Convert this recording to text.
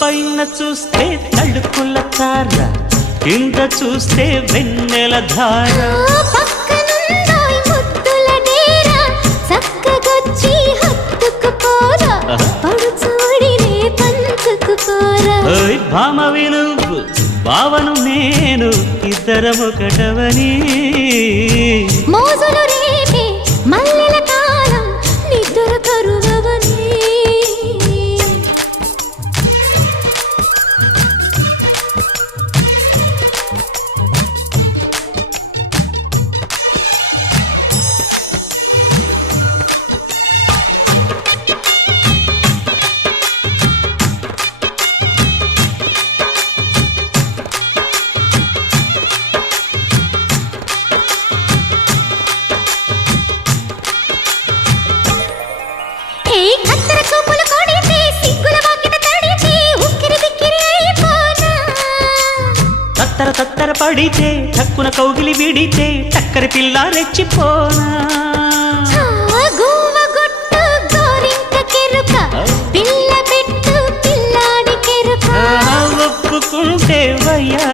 పైన చూస్తే తడుకుల తార, కింద చూస్తే వెన్నెల ధార. పక్కనుందోయ్ ముద్దుల డేరా, చక్కగొచ్చి హత్తుకుపోరా, పడుచూడినే పంచుకుపోరా. ఓయ్ భామ విలువు భావను నేను, ఇద్దరమొకటవని. మోజులు రేపే మల్లెల కాలం, నిద్ర కరువవని. తత్తర తత్తర పడితే, తక్కున కౌగిలి విడితే, చక్కరి పిల్ల రెచ్చిపోనా.